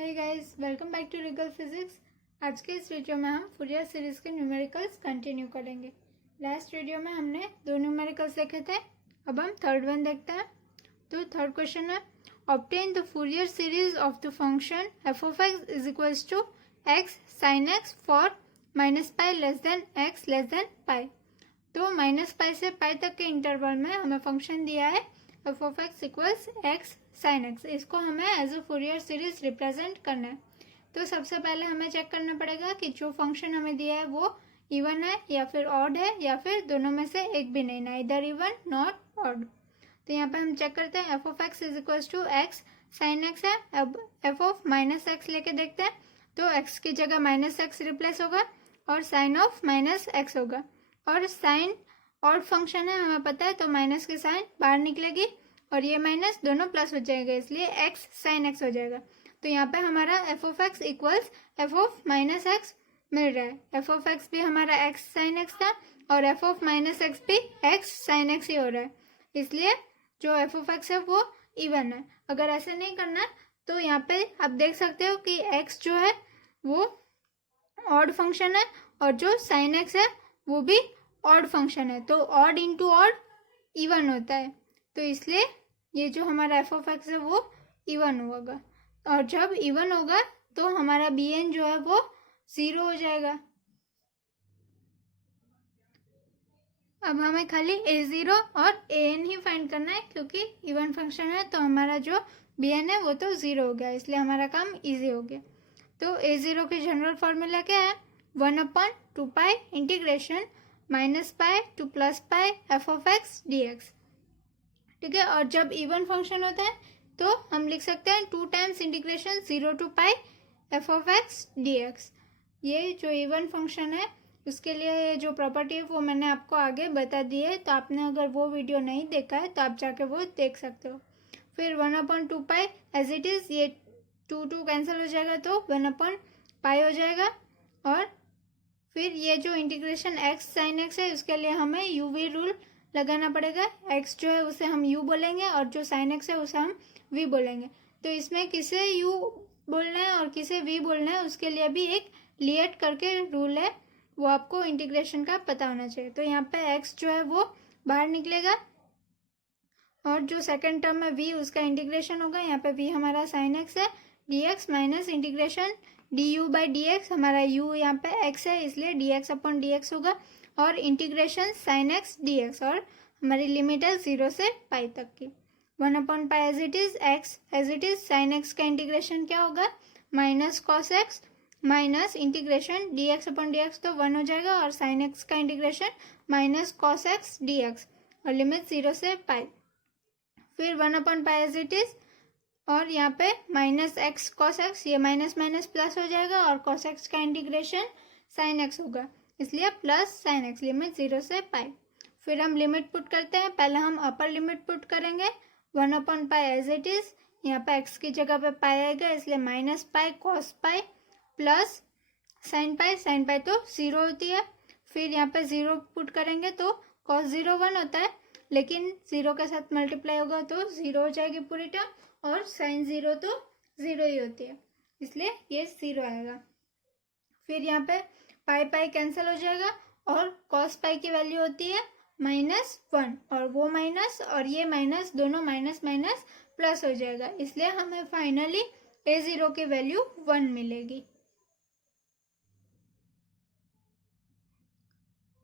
Hey guys, welcome back to regal physics. आज के इस वीडियो में हम फूरियर सीरीज के न्यूमेरिकल्स कंटिन्यू करेंगे। लास्ट वीडियो में हमने दो न्यूमेरिकल्स देखे थे, अब हम थर्ड वन देखते हैं। तो थर्ड क्वेश्चन है, obtain the Fourier series of the function f of x is equals to x sine x for minus pi less than x less than pi. तो माइनस पाई से पाई तक के interval में हमें फंक्शन दिया है F of x equals X sine X. इसको हमें as a Fourier series represent करना है। तो सबसे पहले हमें चेक करना पड़ेगा कि जो फंक्शन हमें दिया है वो इवन है या फिर ऑड है या फिर दोनों में से एक भी नहीं, नाइदर इवन नॉट ऑड। तो यहाँ पे हम चेक करते हैं F of x is equals to x sine X है। अब एफ ऑफ माइनस एक्स लेके देखते हैं, तो एक्स की जगह माइनस एक्स रिप्लेस होगा और साइन ऑफ माइनस एक्स होगा। और साइन ऑड फंक्शन है हमें पता है, तो माइनस की साइन बाहर निकलेगी और ये माइनस दोनों प्लस हो जाएगा, इसलिए एक्स साइन एक्स हो जाएगा। तो यहाँ पे हमारा f of x equals f of minus x मिल रहा है। एफ ऑफ एक्स भी हमारा एक्स साइन एक्स था और एफ ऑफ माइनस एक्स भी एक्स साइन एक्स ही हो रहा है, इसलिए जो एफ ऑफ एक्स है वो इवन है। अगर ऐसे नहीं करना तो यहाँ पे आप देख सकते हो कि एक्स जो है वो ऑड फंक्शन है और जो साइन एक्स है वो भी ऑड फंक्शन है। तो ऑड इंटू ऑड इवन होता है, तो इसलिए ये जो हमारा एफ ऑफ एक्स है वो इवन होगा। और जब इवन होगा तो हमारा बी एन जो है वो 0 हो जाएगा। अब हमें खाली a0 और an ही फाइंड करना है, क्योंकि इवन फंक्शन है तो हमारा जो बी एन है वो तो 0 हो गया, इसलिए हमारा काम इजी हो गया। तो a0 की जनरल फॉर्मूला क्या है, 1/2 पाई integration minus pi to plus pi F of X D x. ठीक है, और जब इवन फंक्शन होता है तो हम लिख सकते हैं 2 times integration 0 to pi F of X D X. ये जो इवन फंक्शन है उसके लिए ये जो प्रॉपर्टी है वो मैंने आपको आगे बता दी है, तो आपने अगर वो वीडियो नहीं देखा है तो आप जाके वो देख सकते हो। फिर 1/2 पाई एज इट इज़, ये 2 कैंसिल हो जाएगा तो 1/पाई हो जाएगा। और फिर ये जो इंटीग्रेशन एक्स साइन एक्स है उसके लिए हमें यू वी रूल लगाना पड़ेगा। एक्स जो है उसे हम u बोलेंगे और जो साइन एक्स है उसे हम v बोलेंगे। तो इसमें किसे u बोलना है और किसे v बोलना है उसके लिए भी एक लिएट करके रूल है, वो आपको इंटीग्रेशन का पता होना चाहिए। तो यहाँ पे x जो है वो बाहर निकलेगा और जो सेकंड टर्म में v उसका इंटीग्रेशन होगा। यहाँ पे v हमारा साइन एक्स है, dx minus integration du by D x, हमारा u यहाँ पे x है इसलिए dx अपॉन dx होगा और integration sine x D x, और हमारी लिमिट है 0 से पाई तक की। 1/पाई as it is x as it is, sine x का इंटीग्रेशन क्या होगा, minus cos x minus integration d x upon d x, तो 1 हो जाएगा, और साइन एक्स का integration minus cos x D x और लिमिट 0 से पाई। फिर 1/पाई एज इट इज, और यहाँ पे माइनस एक्स कॉस एक्स, ये माइनस माइनस प्लस हो जाएगा और कॉस एक्स का इंटीग्रेशन साइन एक्स होगा, इसलिए प्लस साइन एक्स, लिमिट 0 से पाई। फिर हम लिमिट पुट करते हैं, पहले हम अपर लिमिट पुट करेंगे 1/पाई एज इट इज, यहाँ पे एक्स की जगह पे पाई आएगा इसलिए minus pi cos pi plus sine pi तो 0 होती है। फिर यहाँ पे 0 पुट करेंगे तो कॉस 0 1 होता है, लेकिन 0 के साथ मल्टीप्लाई होगा तो 0 हो जाएगी पूरी टर्म, और साइन 0 तो 0 ही होती है, इसलिए ये 0 आएगा। फिर यहाँ पे पाई कैंसिल हो जाएगा और कॉस पाई की वैल्यू होती है -1, और वो माइनस और ये माइनस दोनों माइनस माइनस प्लस हो जाएगा, इसलिए हमें फाइनली a0 की वैल्यू 1 मिलेगी।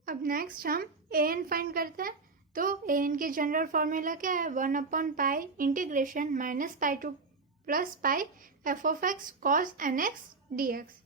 अब नेक्स्ट हम an फाइंड करते हैं। तो an की जनरल फॉर्मूला क्या है, 1/पाई integration minus pi to plus pi F of x cos N x D x.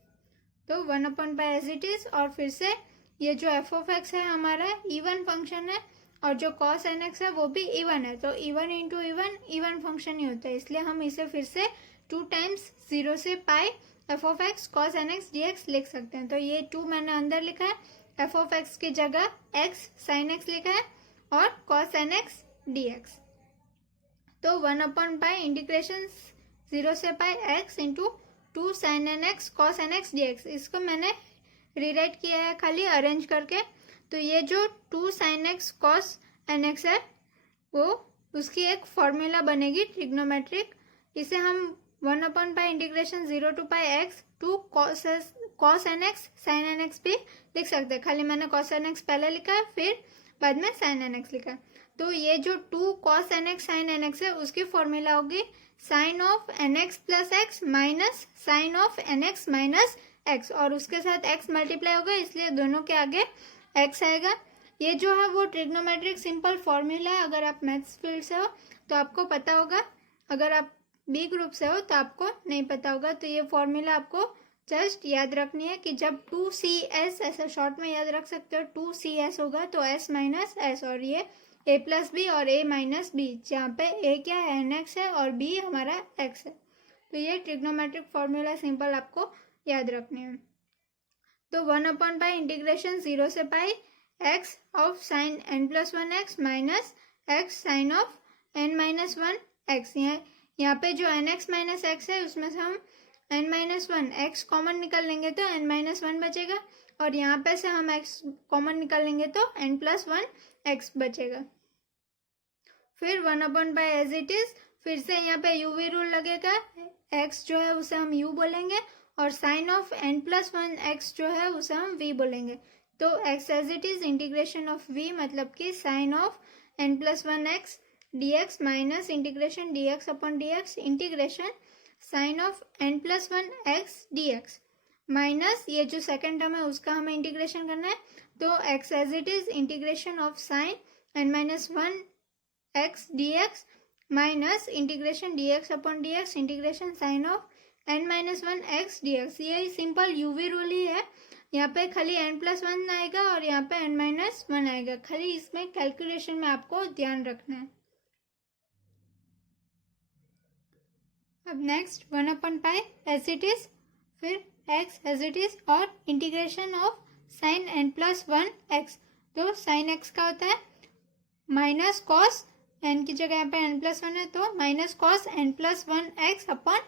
तो 1/पाई एज इट इज, और फिर से ये जो एफ ऑफ एक्स है हमारा इवन फंक्शन है और जो कॉस एन एक्स है वो भी इवन है, तो even into even even function ही होता है, इसलिए हम इसे फिर से 2 टाइम्स 0 से pi F of x cos N x D x लिख सकते हैं। तो ये 2 मैंने अंदर लिखा है, एफ ऑफ एक्स की जगह एक्स साइन एक्स लिखा है और cos N x D x. तो 1/पाई इंटीग्रेशन 0 से pi x into 2 sine N x cos N x D x, इसको मैंने रीराइट किया है खाली अरेंज करके। तो ये जो 2 sine x cos N x है वो उसकी एक फॉर्मूला बनेगी ट्रिग्नोमेट्रिक, इसे हम 1/पाई integration 0 to pi x two cos N x sine N x भी लिख सकते हैं। खाली मैंने कॉस एन एक्स पहले लिखा है, फिर बाद में साइन एन एक्स लिखा है। तो ये जो 2 cos N x sine N x है उसकी फॉर्मूला होगी sine of N X plus X minus sine of N X minus X, और उसके साथ एक्स मल्टीप्लाई होगा इसलिए दोनों के आगे एक्स आएगा। ये जो है वो ट्रिग्नोमेट्रिक सिंपल फॉर्मूला है। अगर आप मैथ्स फील्ड से हो तो आपको पता होगा, अगर आप बी ग्रुप से हो तो आपको नहीं पता होगा। तो ये फॉर्मूला आपको जस्ट याद रखनी है कि जब 2CS, ऐसा शॉर्ट में याद रख सकते हो, 2CS होगा तो S माइनस S, और ये A प्लस बी और A माइनस बी, जहाँ पे A क्या है NX है और B हमारा X है। तो ये ट्रिग्नोमेट्रिक फॉर्मूला सिंपल आपको याद रखने हैं। तो 1/पाई इंटीग्रेशन 0 से pi x of sine n+1 x minus x sine of n-1 x. यहाँ पे जो nx माइनस एक्स है उसमें से हम n-1 एक्स कॉमन निकाल लेंगे तो n-1 बचेगा, और यहाँ पे से हम x कॉमन निकाल लेंगे तो n+1 एक्स बचेगा। फिर 1/पाई एज इट इज, फिर से यहाँ पे यूवी रूल लगेगा, x जो है उसे हम u बोलेंगे और साइन ऑफ n+1 एक्स जो है उसे हम v बोलेंगे। तो x as it is integration of v मतलब कि sine of n+1 X dx minus integration dx upon dx integration sine of n+1 X dx minus ये जो सेकेंड टर्म है उसका हमें इंटीग्रेशन करना है। तो x as it is integration of sine n-1 X dx minus integration dx upon dx integration sine of n-1 X dx। ये simple UV rule ही है। यहाँ पे खाली n+1 आएगा और यहाँ पे n-1 आएगा, खाली इसमें कैलकुलेशन में आपको ध्यान रखना है। अब नेक्स्ट 1/पाई एज इट इज, फिर x एज इट इज और integration of sine n+1 x. तो साइन x का होता है माइनस कॉस n की जगह यहाँ पे n+1 है तो minus cos n+1 X upon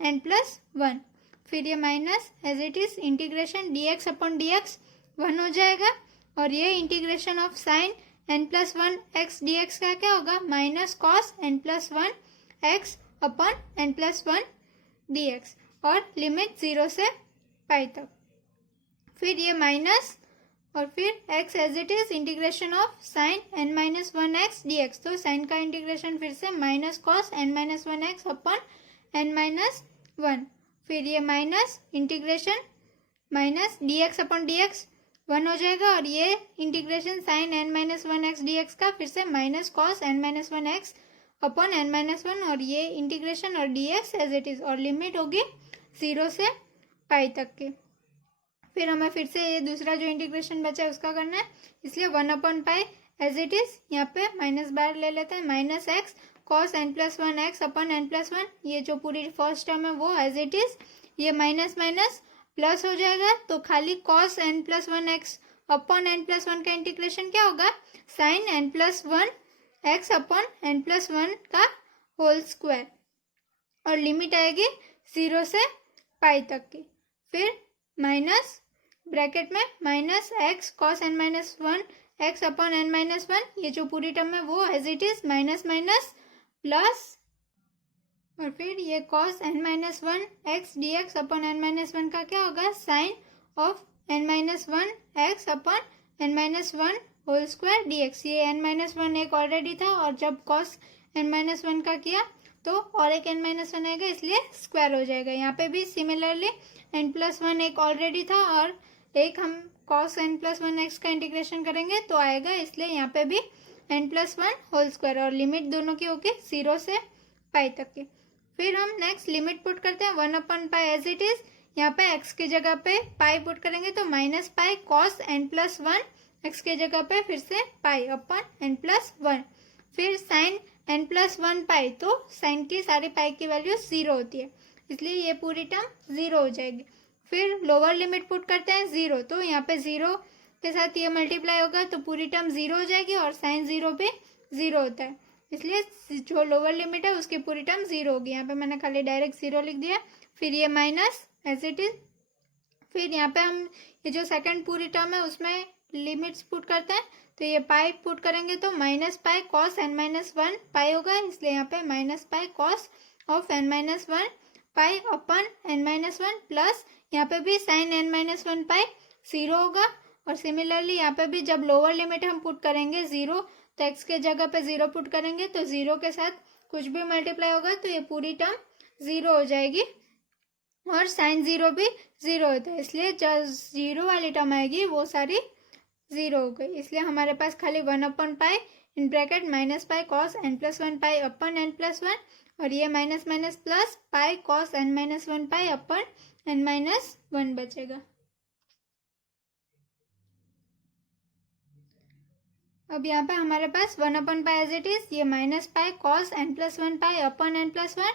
n+1। फिर ये minus as it is integration dx upon dx 1 हो जाएगा, और ये integration of sine n+1 X dx का क्या होगा minus cos n+1 X upon n+1 dx, और लिमिट 0 से पाई तक। फिर ये माइनस और फिर x as it is integration of sine n-1 X dx। तो साइन का इंटीग्रेशन फिर से minus cos n-1 X upon n-1। फिर ये minus integration minus dx upon dx 1 हो जाएगा, और ये integration sign n-1 X dx का फिर से minus cos n-1 X upon n-1, और ये इंटीग्रेशन और dx एज इट इज, और लिमिट होगी 0 से पाई तक की। फिर हमें फिर से ये दूसरा जो इंटीग्रेशन बचा है उसका करना है, इसलिए 1/पाई एज इट इज, यहाँ पे माइनस बार ले लेते हैं, minus X cos n+1 X upon n+1। ये जो पूरी फर्स्ट टर्म है वो एज इट इज, ये माइनस माइनस प्लस हो जाएगा, तो खाली cos n+1 X upon n+1 का इंटीग्रेशन क्या होगा sign n+1 X upon n+1 का होल स्क्वायर, और लिमिट आएगी 0 से पाई तक की। फिर माइनस ब्रैकेट में minus X cos n-1 X upon n-1, ये जो पूरी टर्म है वो as it is minus minus plus, और फिर ये cos n-1 X dx upon n-1 का क्या होगा sine of n-1 X upon n-1 whole square dx। ये n-1 एक ऑलरेडी था, और जब कॉस n-1 का किया तो और एक n-1 आएगा इसलिए स्क्वायर हो जाएगा। यहाँ पे भी सिमिलरली n+1 एक ऑलरेडी था और एक हम कॉस n+1 एक्स का इंटीग्रेशन करेंगे तो आएगा, इसलिए यहाँ पे भी n+1 होल स्क्वायर, और लिमिट दोनों की होगी 0 से पाई तक की। फिर हम नेक्स्ट लिमिट पुट करते हैं 1/पाई एज इट इज, यहाँ पे x की जगह पे पाई पुट करेंगे तो minus pi cos n+1 x की जगह पे फिर से पाई अपॉन n+1। फिर साइन n+1 पाई, तो साइन की सारी पाई की वैल्यू 0 होती है इसलिए ये पूरी टर्म 0 हो जाएगी। फिर लोअर लिमिट पुट करते हैं 0, तो यहाँ पे 0 के साथ ये मल्टीप्लाई होगा तो पूरी टर्म 0 हो जाएगी, और साइन 0 पे 0 होता है इसलिए जो लोअर लिमिट है उसकी पूरी टर्म 0 होगी। यहाँ पे मैंने खाली डायरेक्ट 0 लिख दिया। फिर ये माइनस एज इट इज, फिर यहाँ पे हम ये जो सेकंड पूरी टर्म है उसमें लिमिट्स पुट करते हैं, तो ये पाई पुट करेंगे तो माइनस पाई कॉस n-1 पाई होगा, इसलिए यहाँ पे minus pi cos of n-1 pi upon n-1 plus यहाँ पे भी साइन n-1 पाई 0 होगा। और सिमिलरली यहाँ पे भी जब लोअर लिमिट हम पुट करेंगे 0, तो x के जगह पे 0 पुट करेंगे तो 0 के साथ कुछ भी मल्टीप्लाई होगा तो ये पूरी टर्म 0 हो जाएगी और साइन 0 भी 0 होता है, इसलिए जो 0 वाली टर्म आएगी वो सारी 0 हो गई। इसलिए हमारे पास खाली 1/पाई in bracket minus pi cos n+1 pi upon n+1 और ये minus minus plus pi cos n-1 pi upon n-1 बचेगा। अब यहाँ पे हमारे पास 1/पाई एज इट इज, ये minus pi cos n+1 pi upon n+1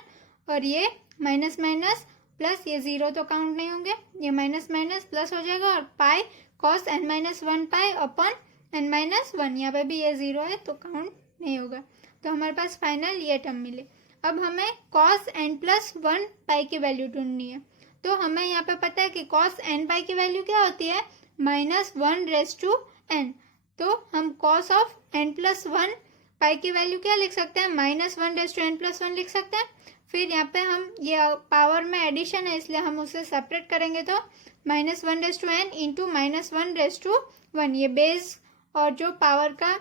और ये माइनस माइनस प्लस, ये 0 तो काउंट नहीं होंगे, ये माइनस माइनस प्लस हो जाएगा और पाई cos n-1 pi upon n-1, यहाँ पे भी ये 0 है तो काउंट नहीं होगा। तो हमारे पास फाइनल ये टर्म मिले। अब हमें कॉस n+1 पाई की वैल्यू ढूंढनी है। तो हमें यहाँ पे पता है कि कॉस n पाई की वैल्यू क्या होती है, -1/n। तो हम कॉस ऑफ n+1 पाई की वैल्यू क्या लिख सकते हैं, -1/n+1 लिख सकते हैं। फिर यहाँ पे हम ये पावर में एडिशन है इसलिए हम उसे सेपरेट करेंगे तो -1/n इंटू -1/1, ये बेस और जो पावर का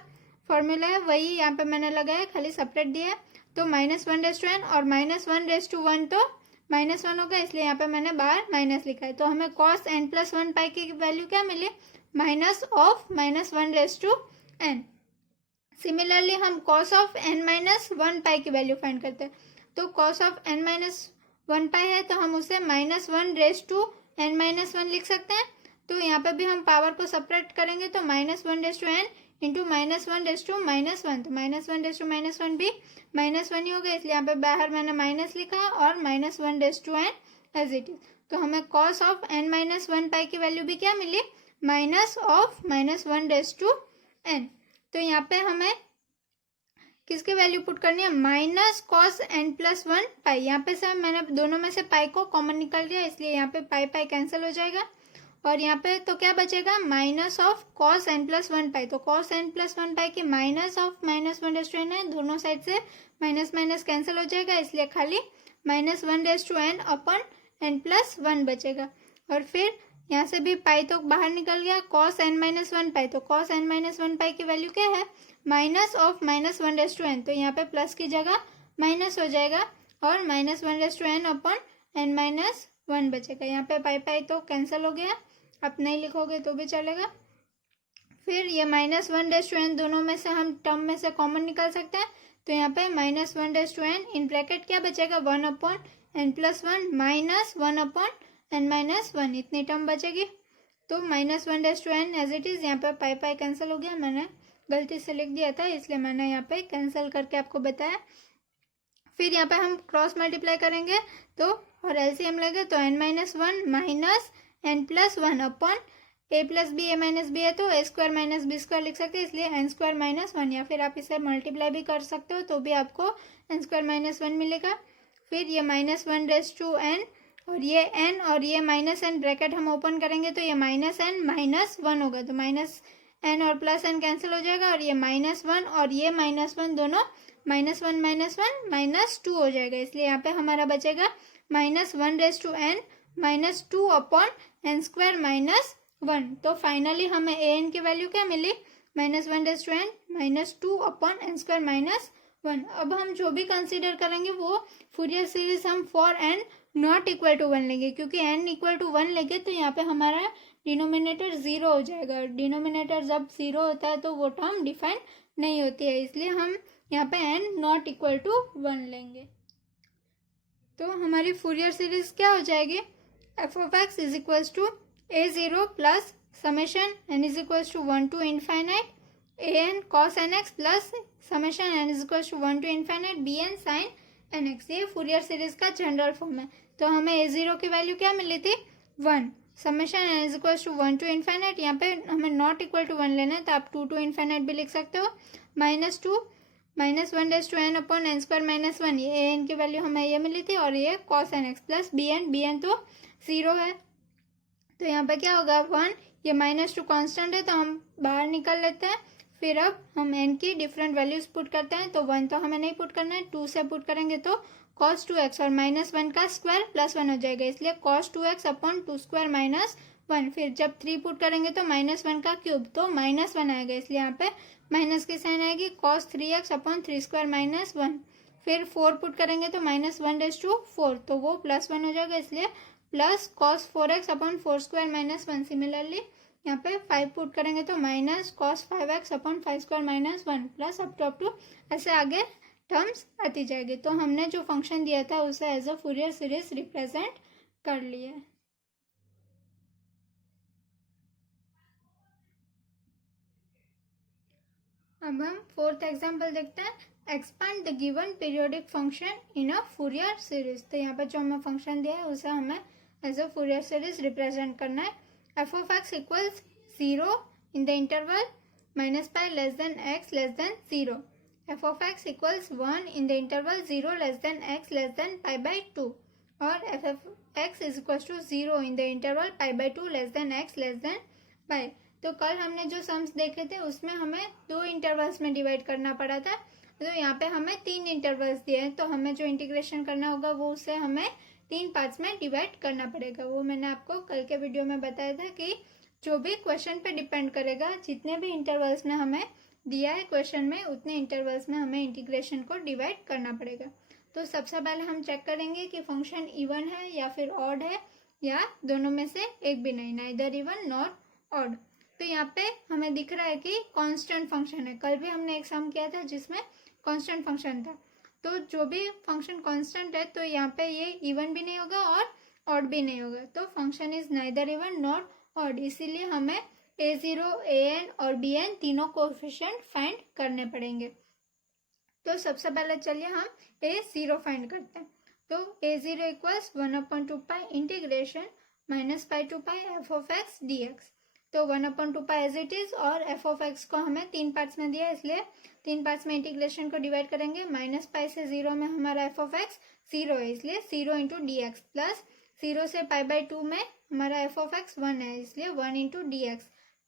फॉर्मूला है वही यहाँ पे मैंने लगाया, खाली सेपरेट दिया है। तो -1/n और -1/1 तो -1 होगा, इसलिए यहाँ पे मैंने बाहर माइनस लिखा है। तो हमें कॉस n+1 पाई की वैल्यू क्या मिली, -1/n। सिमिलरली हम कॉस ऑफ n-1 पाई की वैल्यू फाइंड करते हैं। तो कॉस ऑफ n-1 पाई है तो हम उसे -1/n-1 लिख सकते हैं। तो यहाँ पे भी हम पावर को सेपरेट करेंगे तो -1/n इंटू -1/-1, तो -1/-1 भी -1 ही होगा, इसलिए यहाँ पे बाहर मैंने माइनस लिखा और -1/n एज इट इज। तो हमें कॉस ऑफ n-1 पाई की वैल्यू भी क्या मिली, -1/n। तो यहाँ पे हमें किसकी वैल्यू पुट करनी है, माइनस कॉस n+1 पाई। यहाँ पे से मैंने दोनों में से पाई को कॉमन निकाल दिया, इसलिए यहाँ पे पाई पाई कैंसिल हो जाएगा और यहाँ पे तो क्या बचेगा, माइनस ऑफ कॉस n+1 पाई। तो कॉस n+1 पाई की माइनस ऑफ -1/n है, दोनों साइड से माइनस माइनस कैंसिल हो जाएगा, इसलिए खाली -1/n अपन n+1 बचेगा। और फिर यहाँ से भी पाई तो बाहर निकल गया, कॉस n-1 पाई। तो कॉस n-1 पाई की वैल्यू क्या है, माइनस ऑफ -1/n। तो यहाँ पे प्लस की जगह माइनस हो जाएगा और -1/n अपन n-1 बचेगा। यहाँ पे पाई पाई तो कैंसिल हो गया, आप नहीं लिखोगे तो भी चलेगा। फिर ये -1/n दोनों में से हम टर्म में से कॉमन निकाल सकते हैं। तो यहाँ पे -1/n इन ब्रैकेट क्या बचेगा, 1/n+1 माइनस 1/n-1, इतनी टर्म बचेगी। तो -1/n एज इट इज, यहाँ पे पाई पाई कैंसिल हो गया, मैंने गलती से लिख दिया था इसलिए मैंने यहाँ पे कैंसिल करके आपको बताया। फिर यहाँ पे हम क्रॉस मल्टीप्लाई करेंगे तो और एलसीएम लेंगे तो n-1 माइनस n+1 अपन a+b a-b है तो a² - b² लिख सकते हैं, इसलिए n² - 1, या फिर आप इसे मल्टीप्लाई भी कर सकते हो तो भी आपको n² - 1 मिलेगा। फिर ये -1/n और ये n और ये -n ब्रैकेट हम ओपन करेंगे तो ये -n -1 होगा, तो -n और +n कैंसिल हो जाएगा और ये -1 और ये -1 दोनों -1 - 2 हो जाएगा, इसलिए यहाँ पे हमारा बचेगा -1/n -2 अपन n² - 1। तो फाइनली हमें an की वैल्यू क्या मिली, -1/n -2 अपन n² - 1। अब हम जो भी कंसीडर करेंगे वो फूरियर सीरीज हम for n not equal to 1 लेंगे, क्योंकि n इक्वल टू 1 लेंगे तो यहाँ पे हमारा डिनोमिनेटर 0 हो जाएगा। डिनोमिनेटर जब 0 होता है तो वो टर्म डिफाइन नहीं होती है, इसलिए हम यहाँ पे n नॉट इक्वल टू 1 लेंगे। तो हमारी फूरियर सीरीज क्या हो जाएगी, f(x) is equals to a0 plus summation n is equals to 1 to infinite an cos nx plus summation n is equals to 1 to infinite bn sin nx। ये Fourier series का general form है। तो हमें a0 की value क्या मिली थी, 1, summation n is equals to 1 to infinite, यहाँ पे हमें नॉट इक्वल टू 1 लेना है तो आप 2 to infinite भी लिख सकते हो, -2 -1/n अपन n² - 1, ये an की वैल्यू हमें ये मिली थी और ये cos nx प्लस bn तो 0 है तो यहाँ पे क्या होगा 1, ये -2 कांस्टेंट है तो हम बाहर निकल लेते हैं। फिर अब हम n की डिफरेंट वैल्यूज पुट करते हैं। तो 1 तो हमें नहीं पुट करना है, 2 से पुट करेंगे तो cos 2x और -1 का स्क्वायर +1 हो जाएगा, इसलिए cos 2x अपॉन 2 स्क्वायर -1। फिर जब 3 पुट करेंगे तो -1 का क्यूब, तो -1 आएगा, इसलिए यहाँ पे माइनस की साइन आएगी, cos 3x अपॉन 3 स्क्वायर -1। फिर 4 पुट करेंगे तो -1/4, तो वो +1 हो जाएगा, इसलिए plus cos 4x upon 4 square -1। Similarly यहाँ पे 5 पुट करेंगे तो minus cos 5x upon 5 square -1 plus up to ऐसे आगे टर्म्स आती जाएगी। तो हमने जो फंक्शन दिया था उसे as a Fourier series represent कर लिया है। अब हम फोर्थ एग्जाम्पल देखते हैं, expand the given periodic function in a Fourier series. तो यहाँ पर जो हमें फंक्शन दिया है उसे हमें as a Fourier series represent करना है। F of x equals 0 in the interval -π less than x less than 0। F of x equals 1 in the interval 0 less than x less than π/2 और f of x is equal to 0 in the interval π/2 less than x less than π। तो कल हमने जो sums देखे थे उसमें हमें 2 intervals में डिवाइड करना पड़ा था, तो यहाँ पे हमें 3 इंटरवल्स दिए हैं, तो हमें जो इंटीग्रेशन करना होगा वो उसे हमें 3 पार्ट्स में डिवाइड करना पड़ेगा। वो मैंने आपको कल के वीडियो में बताया था कि जो भी क्वेश्चन पे डिपेंड करेगा, जितने भी इंटरवल्स में हमें दिया है क्वेश्चन में उतने इंटरवल्स में हमें इंटीग्रेशन को डिवाइड करना पड़ेगा। तो सबसे पहले हम चेक करेंगे कि फंक्शन इवन है या फिर ऑड है, या दोनों में से एक भी नहीं, नाइदर इवन नॉर ऑड। तो यहाँ पे हमें दिख रहा है कि कांस्टेंट फंक्शन है। कल भी हमने एक सम किया था जिसमें कांस्टेंट फंक्शन था, तो जो भी फंक्शन कांस्टेंट है तो यहाँ पे ये इवन भी नहीं होगा और ऑड भी नहीं होगा, तो function is neither even nor odd. इसीलिए हमें a0, an और bn तीनों कोएफिशिएंट फाइंड करने पड़ेंगे। तो सबसे पहले चलिए हम a0 फाइंड करते हैं। तो a0 equals 1/2π integration -π to π f of x dx। तो 1/2π एज इट इज, और f of x को हमें 3 पार्ट्स में दिया है, इसलिए 3 पार्ट्स में इंटीग्रेशन को डिवाइड करेंगे। -π से 0 में हमारा f of x 0 है, इसलिए 0 इंटू dx, प्लस 0 से π/2 में हमारा f of x 1 है, इसलिए 1 इंटू dx,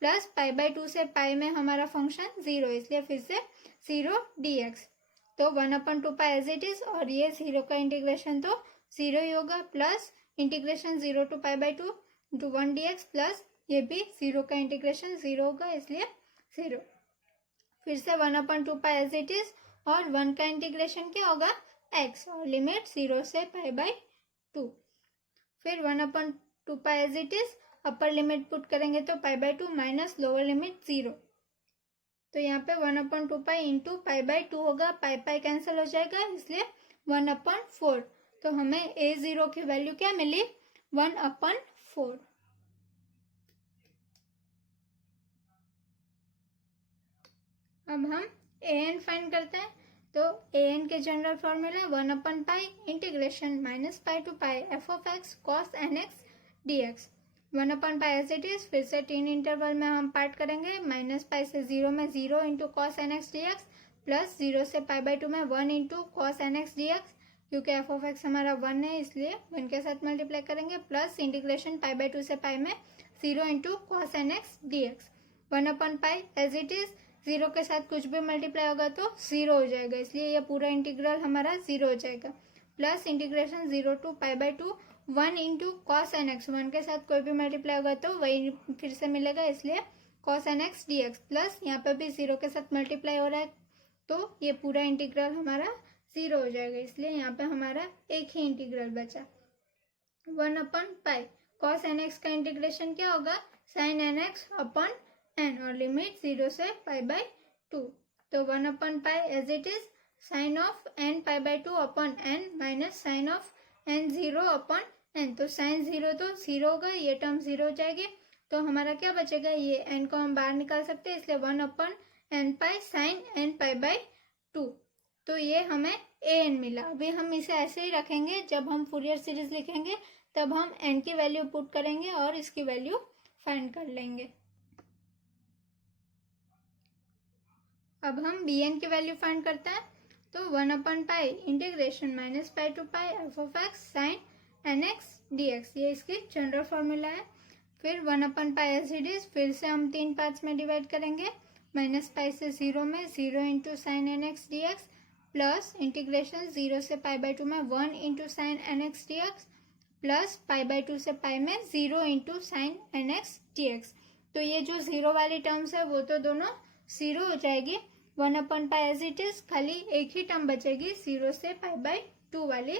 प्लस π/2 से π में हमारा फंक्शन 0 है, इसलिए फिर से 0 dx। तो 1/2π एज इट इज, और ये 0 का इंटीग्रेशन तो 0 ही होगा, plus integration 0 to π/2 into 1 dx, plus ये भी 0 का इंटीग्रेशन 0 होगा, इसलिए 0। फिर से 1/2π एज इट इज, और 1 का इंटीग्रेशन क्या होगा x, और लिमिट 0 से π/2। फिर 1/2π as it is, upper limit put करेंगे तो π/2 माइनस लोअर लिमिट 0। तो यहाँ पे 1/2π इंटू π/2 होगा, π कैंसिल हो जाएगा, इसलिए 1/4। तो हमें a0 की वैल्यू क्या मिली, 1/4। अब हम an फाइंड करते हैं। तो an के general formula 1/π integration -π to π f of x cos nx dx। 1/π as it is, फिर से 3 इंटरवल में हम पार्ट करेंगे। -π से 0 में 0 into cos nx dx, plus 0 से π/2 में 1 इंटू cos nx dx, क्योंकि f of x हमारा 1 है इसलिए 1 के साथ मल्टीप्लाई करेंगे, प्लस इंटीग्रेशन π/2 से π में 0 into cos nx dx। 1/π as it is, 0 के साथ कुछ भी मल्टीप्लाई होगा तो 0 हो जाएगा, इसलिए यह पूरा इंटीग्रल हमारा 0 हो जाएगा, plus integration 0 to π/2 1 into cos nx, 1 के साथ कोई भी मल्टीप्लाई होगा तो वही फिर से मिलेगा, इसलिए cos nx dx, प्लस यहाँ पे भी 0 के साथ मल्टीप्लाई हो रहा है तो ये पूरा इंटीग्रल हमारा 0 हो जाएगा, इसलिए यहाँ पे हमारा एक ही इंटीग्रल बचा 1/π। cos nx का इंटीग्रेशन क्या होगा, sin nx अपॉन n, और लिमिट 0 से π/2। तो 1/π as it is, sine of n π/2 upon n minus sine of n 0 upon n। तो साइन 0 तो 0 होगा, ये टर्म 0 हो जाएगी, तो हमारा क्या बचेगा, ये n को हम बाहर निकाल सकते हैं, इसलिए 1/nπ साइन n π/2। तो ये हमें an मिला। अभी हम इसे ऐसे ही रखेंगे, जब हम फूरियर सीरीज लिखेंगे तब हम n की वैल्यू पुट करेंगे और इसकी वैल्यू फाइंड कर लेंगे। अब हम bn की वैल्यू फाइंड करते हैं। तो 1/π integration -π to π f of x sin nx dx, ये इसकी जनरल फॉर्मूला है। फिर 1/π एज इट इज, फिर से हम 3 पार्ट्स में डिवाइड करेंगे। माइनस पाई से 0 में 0 into sine N x D x plus integration 0 से पाई बाई 2 में 1 into sine N x D x plus pi by 2 से पाई में 0 into sine N x D x. तो ये जो 0 वाली टर्म्स है वो तो दोनों 0 हो जाएगी, 1/पाई एज इट इज, खाली एक ही टर्म बचेगी 0 से पाई बाई 2 वाली,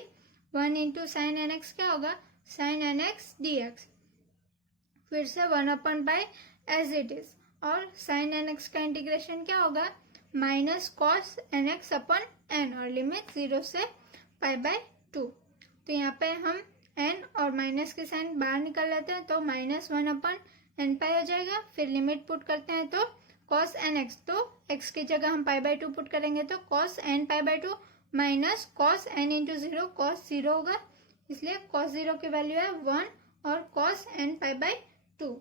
1 इंटू साइन एन एक्स क्या होगा, sine N x D x, फिर से 1/पाई एज इट इज, और साइन एन एक्स का इंटीग्रेशन क्या होगा, minus cos N x upon n, और लिमिट 0 से पाई बाई 2। तो यहाँ पे हम एन और माइनस के साइन बाहर निकल लेते हैं, तो -1/n पाई हो जाएगा। फिर लिमिट पुट करते हैं तो कॉस एन एक्स, तो एक्स की जगह हम पाई बाई 2 पुट करेंगे तो cos n pi by 2 minus cos n into 0, cos 0 होगा, इसलिए कॉस 0 की वैल्यू है 1 और कॉस एन पाई बाई 2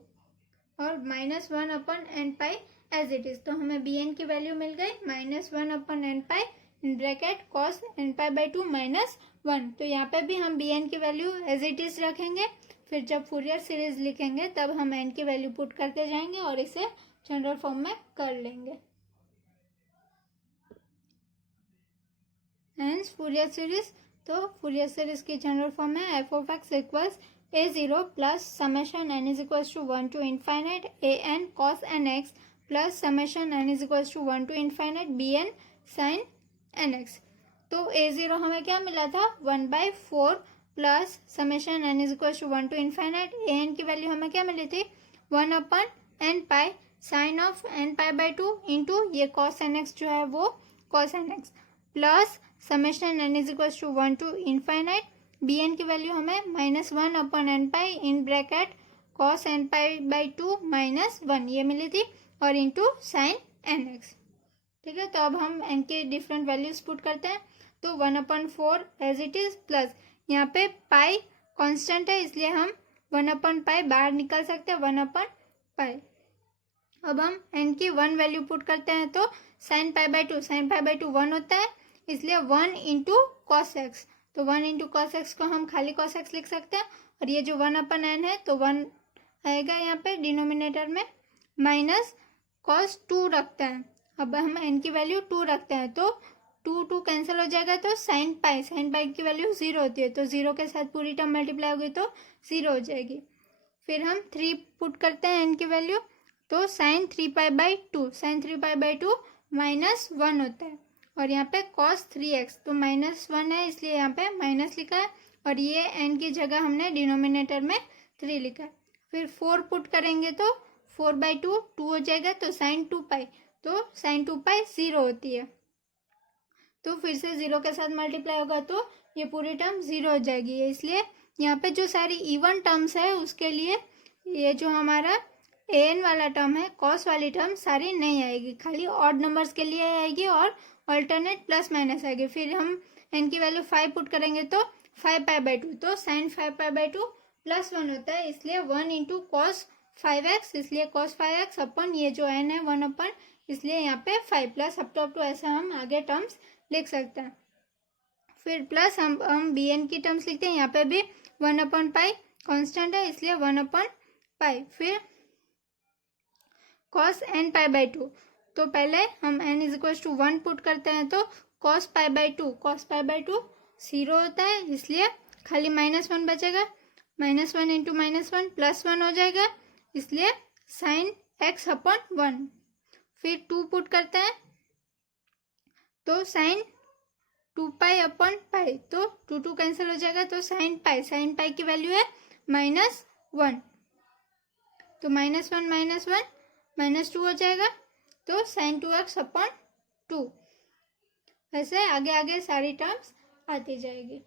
और -1/n pi as it is. तो हमें बी एन की वैल्यू मिल गई -1/n pi in bracket cos n pi by 2 -1। तो यहाँ पे भी हम बी एन की वैल्यू एज इट इज रखेंगे, फिर जब फूरियर सीरीज लिखेंगे तब हम एन की वैल्यू पुट करते जाएंगे और इसे जनरल फॉर्म में कर लेंगे। हेंस फूरियर सीरीज, तो फूरियर सीरीज की जनरल फॉर्म है F of x equals a0 plus summation n is equals to 1 to infinite an cos n x plus summation n is equals to 1 to infinite bn sin n x। तो a0 हमें क्या मिला था 1/4 plus summation n is equals to 1 to infinite an की value हमें क्या मिली थी 1/n pi sine of n pi by 2 into ये cos n x जो है वो cos n x plus summation n is equals to 1 to infinite bn की वैल्यू हमें -1/n pi in bracket cos n pi by 2 -1 ये मिली थी और into sine n x। ठीक है, तो अब हम n के डिफरेंट वैल्यूज पुट करते हैं, तो 1/4 एज इट इज प्लस यहाँ पे पाई कांस्टेंट है इसलिए हम 1/पाई बाहर निकल सकते हैं 1/पाई। अब हम n की 1 वैल्यू पुट करते हैं तो साइन पाई बाई 2 1 होता है इसलिए 1 इंटू कॉस एक्स, तो 1 इंटू कॉस एक्स को हम खाली कॉस एक्स लिख सकते हैं और ये जो 1/n है तो 1 आएगा यहाँ पे डिनोमिनेटर में, माइनस कॉस 2 रखते हैं। अब हम n की वैल्यू 2 रखते हैं तो 2 कैंसिल हो जाएगा, तो साइन पाई की वैल्यू 0 होती है, तो 0 के साथ पूरी टर्म मल्टीप्लाई होगी तो 0 हो जाएगी। फिर हम 3 पुट करते हैं n की वैल्यू, तो साइन 3 पाई बाई 2 -1 होता है और यहाँ पे cos 3x, तो -1 है इसलिए यहाँ पे माइनस लिखा है और ये n की जगह हमने डिनोमिनेटर में 3 लिखा है। फिर 4 पुट करेंगे तो 4/2 2 हो जाएगा, तो साइन 2 पाई, तो साइन 2 पाई 0 होती है, तो फिर से 0 के साथ मल्टीप्लाई होगा तो ये पूरी टर्म 0 हो जाएगी। इसलिए यहाँ पे जो सारी इवन टर्म्स है उसके लिए ये जो हमारा an वाला टर्म है कॉस वाली टर्म सारी नहीं आएगी, खाली ऑड नंबर्स के लिए आएगी और अल्टरनेट प्लस माइनस आएगी। फिर हम n की वैल्यू 5 पुट करेंगे तो 5 पाई बाई 2, तो साइन 5 पाई बाई 2 +1 होता है इसलिए 1 इंटू कॉस 5x, इसलिए cos 5x अपन ये जो n है 1/, इसलिए यहाँ पे 5 प्लस अप टू ऐसा हम आगे टर्म्स लिख सकते हैं। फिर प्लस हम bn की टर्म्स लिखते हैं, यहाँ पे भी 1/पाई कांस्टेंट है इसलिए 1/पाई। फिर cos n पाई बाई 2, तो पहले हम n is equal to 1 put करते हैं तो cos पाई बाई 2 0 होता है इसलिए खाली -1 बचेगा, -1 इंटू -1 +1 हो जाएगा इसलिए साइन x/1। फिर 2 पुट करते हैं तो साइन 2 पाई/पाई, तो 2 कैंसिल हो जाएगा, तो साइन पाई की वैल्यू है -1, तो -1 -2 हो जाएगा, तो साइन 2x/2। ऐसे आगे आगे सारी टर्म्स आती जाएगी।